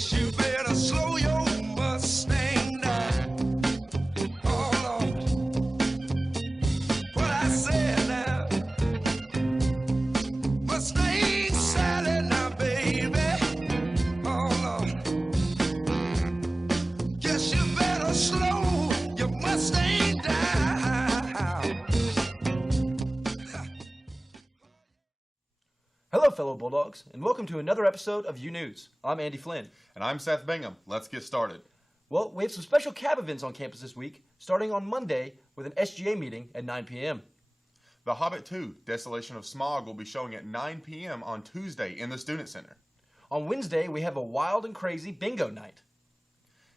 Guess you better slow your Mustang down. Oh Lord, what I said now. Mustang Sally now, baby. Oh Lord, guess you better slow your Mustang down. Hello, fellow Bulldogs, and welcome to another episode of UNews. I'm Andy Flynn. And I'm Seth Bingham. Let's get started. Well, we have some special cab events on campus this week, starting on Monday with an SGA meeting at 9 p.m. The Hobbit 2, Desolation of Smog, will be showing at 9 p.m. on Tuesday in the Student Center. On Wednesday, we have a wild and crazy bingo night.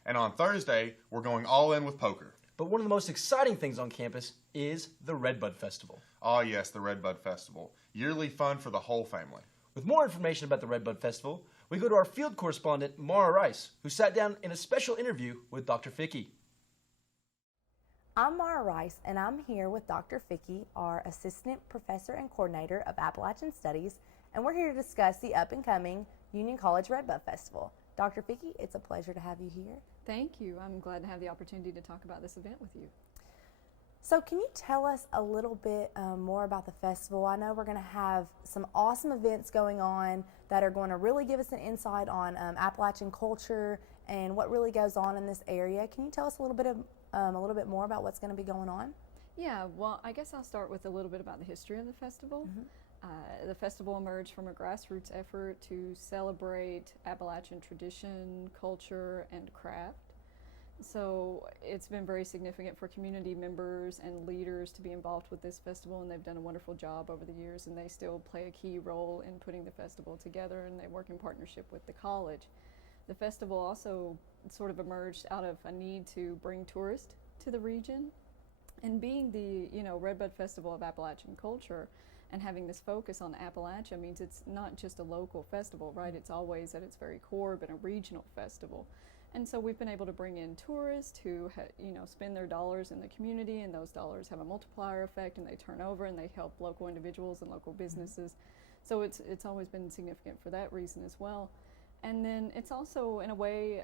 And on Thursday, we're going all in with poker. But one of the most exciting things on campus is the Redbud Festival. Ah, yes, the Redbud Festival. Yearly fun for the whole family. With more information about the Redbud Festival, we go to our field correspondent, Mara Rice, who sat down in a special interview with Dr. Fickey. I'm Mara Rice, and I'm here with Dr. Fickey, our Assistant Professor and Coordinator of Appalachian Studies, and we're here to discuss the up-and-coming Union College Redbud Festival. Dr. Fickey, it's a pleasure to have you here. Thank you. I'm glad to have the opportunity to talk about this event with you. So can you tell us a little bit more about the festival? I know we're going to have some awesome events going on that are going to really give us an insight on Appalachian culture and what really goes on in this area. Can you tell us a little bit more about what's going to be going on? Yeah, well, I guess I'll start with a little bit about the history of the festival. The festival emerged from a grassroots effort to celebrate Appalachian tradition, culture, and craft. So it's been very significant for community members and leaders to be involved with this festival, and they've done a wonderful job over the years, and they still play a key role in putting the festival together, and they work in partnership with the college. The festival also sort of emerged out of a need to bring tourists to the region, and being the Redbud Festival of Appalachian culture and having this focus on Appalachia means it's not just a local festival, right? It's always at its very core been a regional festival. And so we've been able to bring in tourists who spend their dollars in the community, and those dollars have a multiplier effect, and they turn over and they help local individuals and local businesses. So it's always been significant for that reason as well. And then it's also, in a way,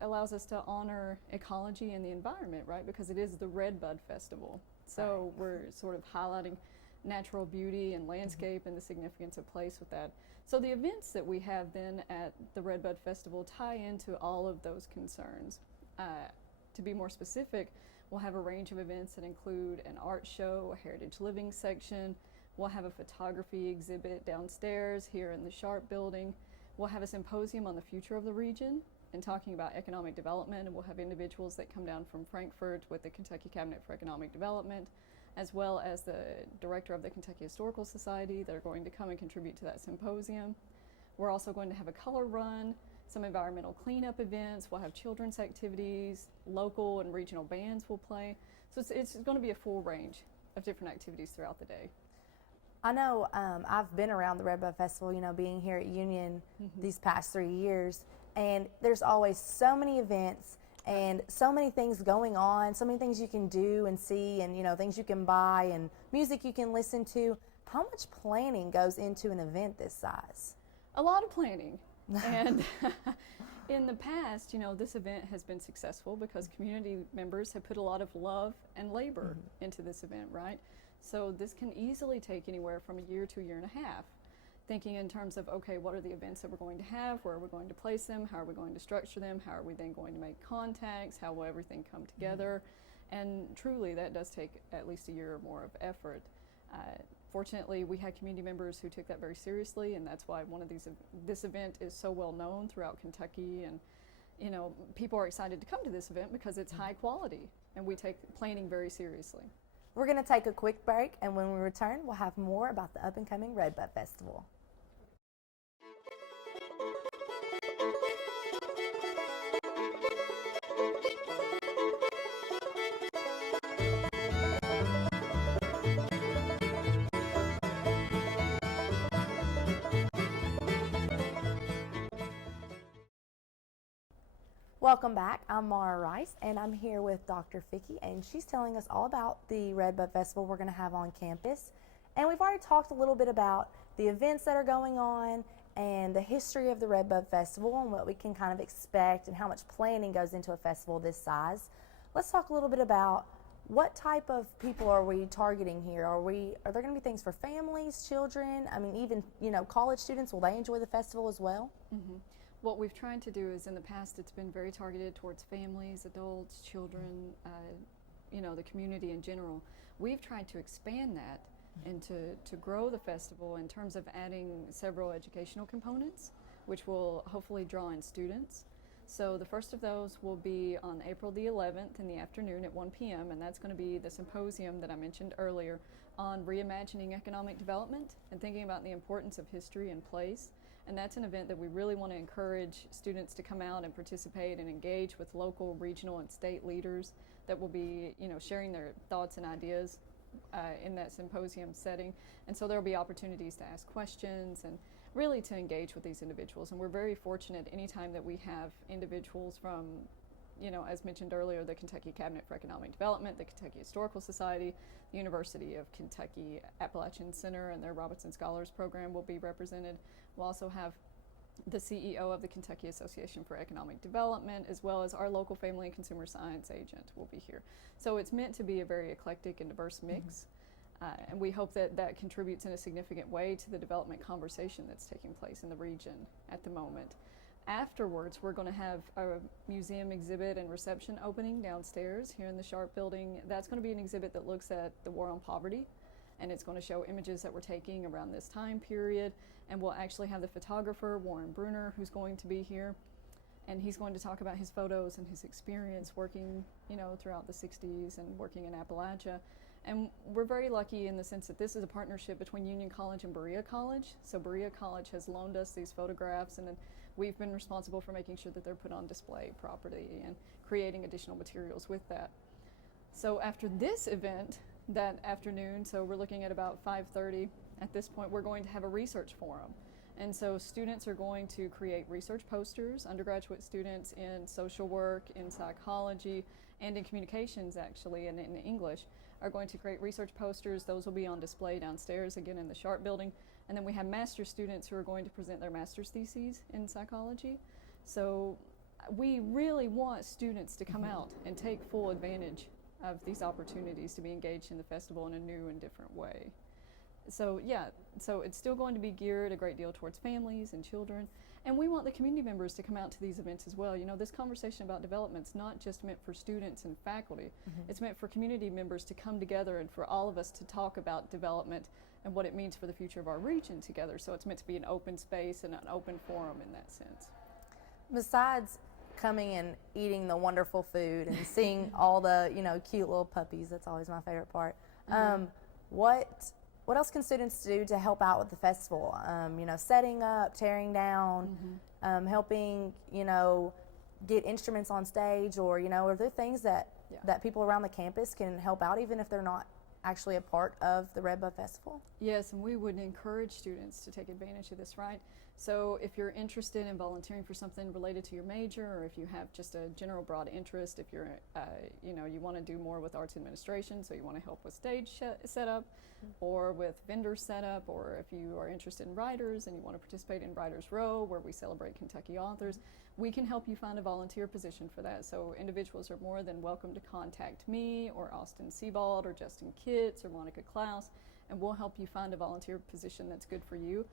allows us to honor ecology and the environment, right? Because it is the Redbud Festival. So we're sort of highlighting natural beauty and landscape and the significance of place with that. So the events that we have then at the Redbud Festival tie into all of those concerns. To be more specific, we'll have a range of events that include an art show, a heritage living section. We'll have a photography exhibit downstairs here in the Sharp building. We'll have a symposium on the future of the region and talking about economic development, and we'll have individuals that come down from Frankfurt with the Kentucky Cabinet for Economic Development, as well as the director of the Kentucky Historical Society that are going to come and contribute to that symposium. We're also going to have a color run, some environmental cleanup events. We'll have children's activities, local and regional bands will play. So it's going to be a full range of different activities throughout the day. I know I've been around the Redbud Festival, being here at Union these past 3 years, and there's always so many events and so many things going on, so many things you can do and see, and things you can buy and music you can listen to. How much planning goes into an event this size? A lot of planning. And in the past, this event has been successful because community members have put a lot of love and labor into this event, right? So this can easily take anywhere from a year to a year and a half. Thinking in terms of, okay, what are the events that we're going to have, where are we going to place them, how are we going to structure them, how are we then going to make contacts, how will everything come together, and truly that does take at least a year or more of effort. Fortunately, we had community members who took that very seriously, and that's why this event is so well known throughout Kentucky, and people are excited to come to this event because it's high quality, and we take planning very seriously. We're going to take a quick break, and when we return, we'll have more about the up-and-coming Redbud Festival. Welcome back. I'm Mara Rice, and I'm here with Dr. Fickey, and she's telling us all about the Redbud Festival we're going to have on campus. And we've already talked a little bit about the events that are going on and the history of the Redbud Festival and what we can kind of expect and how much planning goes into a festival this size. Let's talk a little bit about what type of people are we targeting here? Are there going to be things for families, children? I mean, even college students, will they enjoy the festival as well? Mm-hmm. What we've tried to do is, in the past, it's been very targeted towards families, adults, children, the community in general. We've tried to expand that and to grow the festival in terms of adding several educational components, which will hopefully draw in students. So the first of those will be on April the 11th in the afternoon at 1 p.m., and that's going to be the symposium that I mentioned earlier on reimagining economic development and thinking about the importance of history and place. And that's an event that we really want to encourage students to come out and participate and engage with local, regional, and state leaders that will be, sharing their thoughts and ideas in that symposium setting. And so there will be opportunities to ask questions and really to engage with these individuals. And we're very fortunate anytime that we have individuals from, as mentioned earlier, the Kentucky Cabinet for Economic Development, the Kentucky Historical Society, the University of Kentucky Appalachian Center and their Robinson Scholars Program will be represented. We'll also have the CEO of the Kentucky Association for Economic Development, as well as our local family and consumer science agent will be here. So it's meant to be a very eclectic and diverse mix. And we hope that that contributes in a significant way to the development conversation that's taking place in the region at the moment. Afterwards, we're going to have a museum exhibit and reception opening downstairs here in the Sharp building. That's going to be an exhibit that looks at the war on poverty, and it's going to show images that we're taking around this time period. And we'll actually have the photographer, Warren Bruner, who's going to be here. And he's going to talk about his photos and his experience working, throughout the 60s and working in Appalachia. And we're very lucky in the sense that this is a partnership between Union College and Berea College. So Berea College has loaned us these photographs, and then we've been responsible for making sure that they're put on display properly and creating additional materials with that. So after this event that afternoon, so we're looking at about 5:30, at this point we're going to have a research forum. And so students are going to create research posters, undergraduate students in social work, in psychology, and in communications actually, and in English, are going to create research posters. Those will be on display downstairs, again in the Sharp building. And then we have master's students who are going to present their master's theses in psychology. So we really want students to come out and take full advantage of these opportunities to be engaged in the festival in a new and different way. So so it's still going to be geared a great deal towards families and children. And we want the community members to come out to these events as well. This conversation about development's not just meant for students and faculty. It's meant for community members to come together and for all of us to talk about development and what it means for the future of our region together. So it's meant to be an open space and an open forum in that sense. Besides coming and eating the wonderful food and seeing all the cute little puppies, that's always my favorite part. What else can students do to help out with the festival? Setting up, tearing down, helping, get instruments on stage, or, are there things that people around the campus can help out even if they're not actually a part of the Redbud Festival? Yes, and we would encourage students to take advantage of this, right? So if you're interested in volunteering for something related to your major, or if you have just a general broad interest, if you're, you want to do more with arts administration, so you want to help with stage setup, or with vendor setup, or if you are interested in writers and you want to participate in Writers Row, where we celebrate Kentucky authors, we can help you find a volunteer position for that. So individuals are more than welcome to contact me, or Austin Sebald, or Justin Kitts, or Monica Klaus, and we'll help you find a volunteer position that's good for you.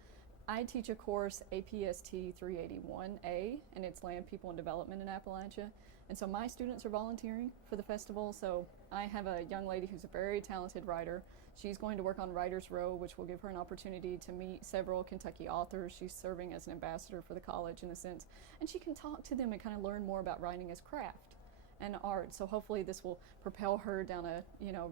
I teach a course, APST 381A, and it's Land, People, and Development in Appalachia. And so my students are volunteering for the festival. So I have a young lady who's a very talented writer. She's going to work on Writers Row, which will give her an opportunity to meet several Kentucky authors. She's serving as an ambassador for the college in a sense. And she can talk to them and kind of learn more about writing as craft and art. So hopefully this will propel her down a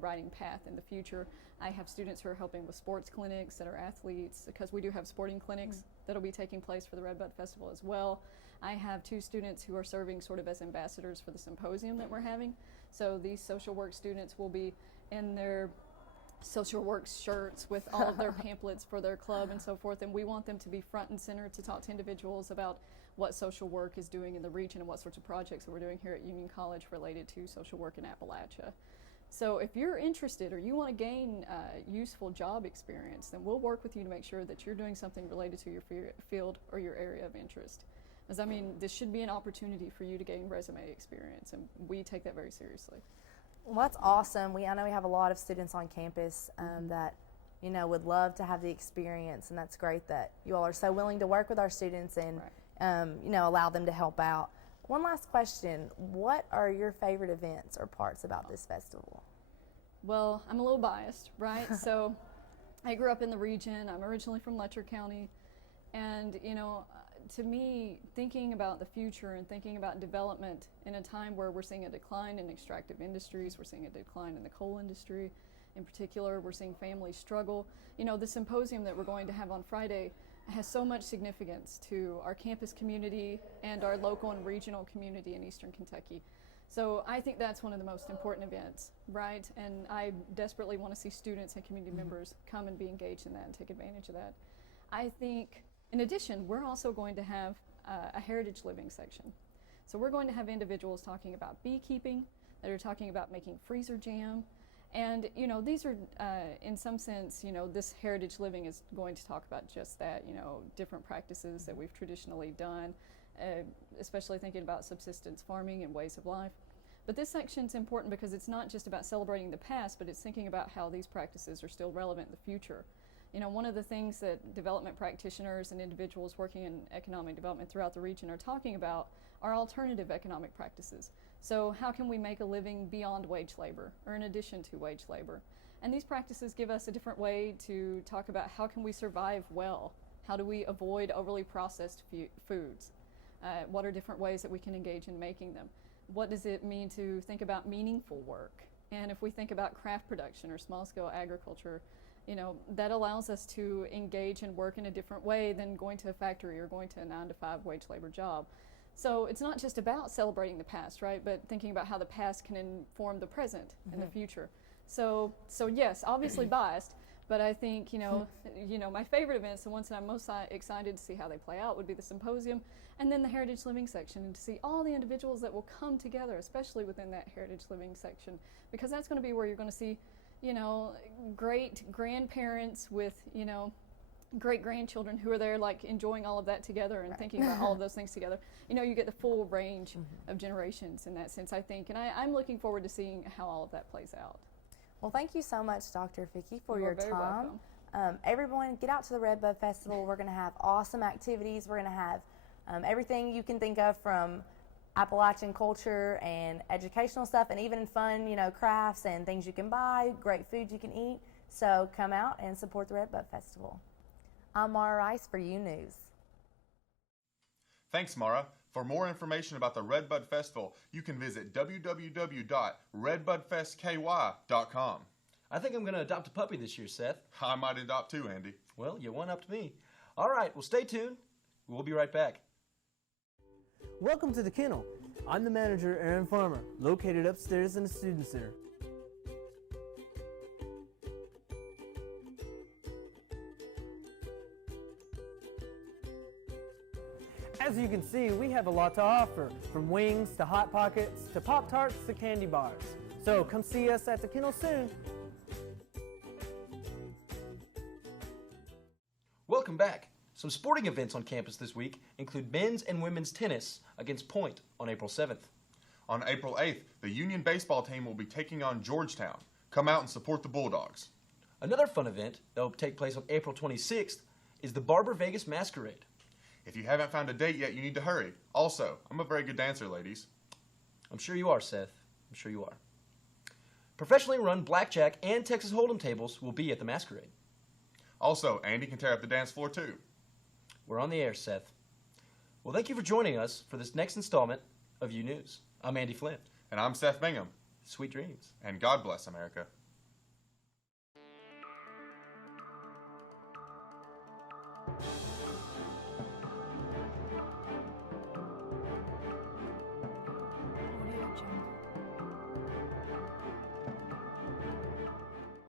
writing path in the future. I have students who are helping with sports clinics that are athletes, because we do have sporting clinics that'll be taking place for the Redbud Festival as well. I have 2 students who are serving sort of as ambassadors for the symposium that we're having. So these social work students will be in their social work shirts with all of their pamphlets for their club and so forth, and we want them to be front and center to talk to individuals about what social work is doing in the region and what sorts of projects that we're doing here at Union College related to social work in Appalachia. So if you're interested or you want to gain useful job experience, then we'll work with you to make sure that you're doing something related to your field or your area of interest. As I mean, this should be an opportunity for you to gain resume experience, and we take that very seriously. Well, that's awesome. I know we have a lot of students on campus that, would love to have the experience, and that's great that you all are so willing to work with our students and, allow them to help out. One last question. What are your favorite events or parts about this festival? Well, I'm a little biased, right? So I grew up in the region. I'm originally from Letcher County. And, to me, thinking about the future and thinking about development in a time where we're seeing a decline in extractive industries, we're seeing a decline in the coal industry in particular, we're seeing families struggle. The symposium that we're going to have on Friday has so much significance to our campus community and our local and regional community in Eastern Kentucky. So I think that's one of the most important events, right? And I desperately want to see students and community members come and be engaged in that and take advantage of that. I think, in addition, we're also going to have a heritage living section. So we're going to have individuals talking about beekeeping, that are talking about making freezer jam. And, these are, in some sense, this heritage living is going to talk about just that, different practices that we've traditionally done, especially thinking about subsistence farming and ways of life. But this section is important because it's not just about celebrating the past, but it's thinking about how these practices are still relevant in the future. One of the things that development practitioners and individuals working in economic development throughout the region are talking about are alternative economic practices. So how can we make a living beyond wage labor or in addition to wage labor? And these practices give us a different way to talk about how can we survive well? How do we avoid overly processed foods? What are different ways that we can engage in making them? What does it mean to think about meaningful work? And if we think about craft production or small-scale agriculture, that allows us to engage and work in a different way than going to a factory or going to a 9-to-5 wage labor job. So it's not just about celebrating the past, right? But thinking about how the past can inform the present and the future. So yes, obviously biased, but I think, my favorite events, the ones that I'm most excited to see how they play out, would be the symposium and then the heritage living section, and to see all the individuals that will come together, especially within that heritage living section, because that's going to be where you're going to see, great grandparents with, great grandchildren who are there like enjoying all of that together and thinking about all of those things together. You get the full range of generations in that sense, I think, and I'm looking forward to seeing how all of that plays out. Well, thank you so much, Dr. Vicky, for You're your very time. welcome. Everyone, get out to the Redbud Festival. We're going to have awesome activities. We're going to have everything you can think of, from Appalachian culture and educational stuff, and even fun, crafts and things you can buy, great food you can eat. So come out and support the Redbud Festival. I'm Mara Rice for UNews. Thanks, Mara. For more information about the Redbud Festival, you can visit www.redbudfestky.com. I think I'm going to adopt a puppy this year, Seth. I might adopt too, Andy. Well, you one-upped me. All right, well, stay tuned. We'll be right back. Welcome to the kennel. I'm the manager, Aaron Farmer, located upstairs in the Student Center. As you can see, we have a lot to offer, from wings to Hot Pockets to Pop-Tarts to candy bars. So come see us at the kennel soon. Welcome back. Some sporting events on campus this week include men's and women's tennis against Point on April 7th. On April 8th, the Union baseball team will be taking on Georgetown. Come out and support the Bulldogs. Another fun event that will take place on April 26th is the Barber Vegas Masquerade. If you haven't found a date yet, you need to hurry. Also, I'm a very good dancer, ladies. I'm sure you are, Seth. I'm sure you are. Professionally run blackjack and Texas Hold'em tables will be at the Masquerade. Also, Andy can tear up the dance floor too. We're on the air, Seth. Well, thank you for joining us for this next installment of UNews. I'm Andy Flint. And I'm Seth Bingham. Sweet dreams. And God bless America.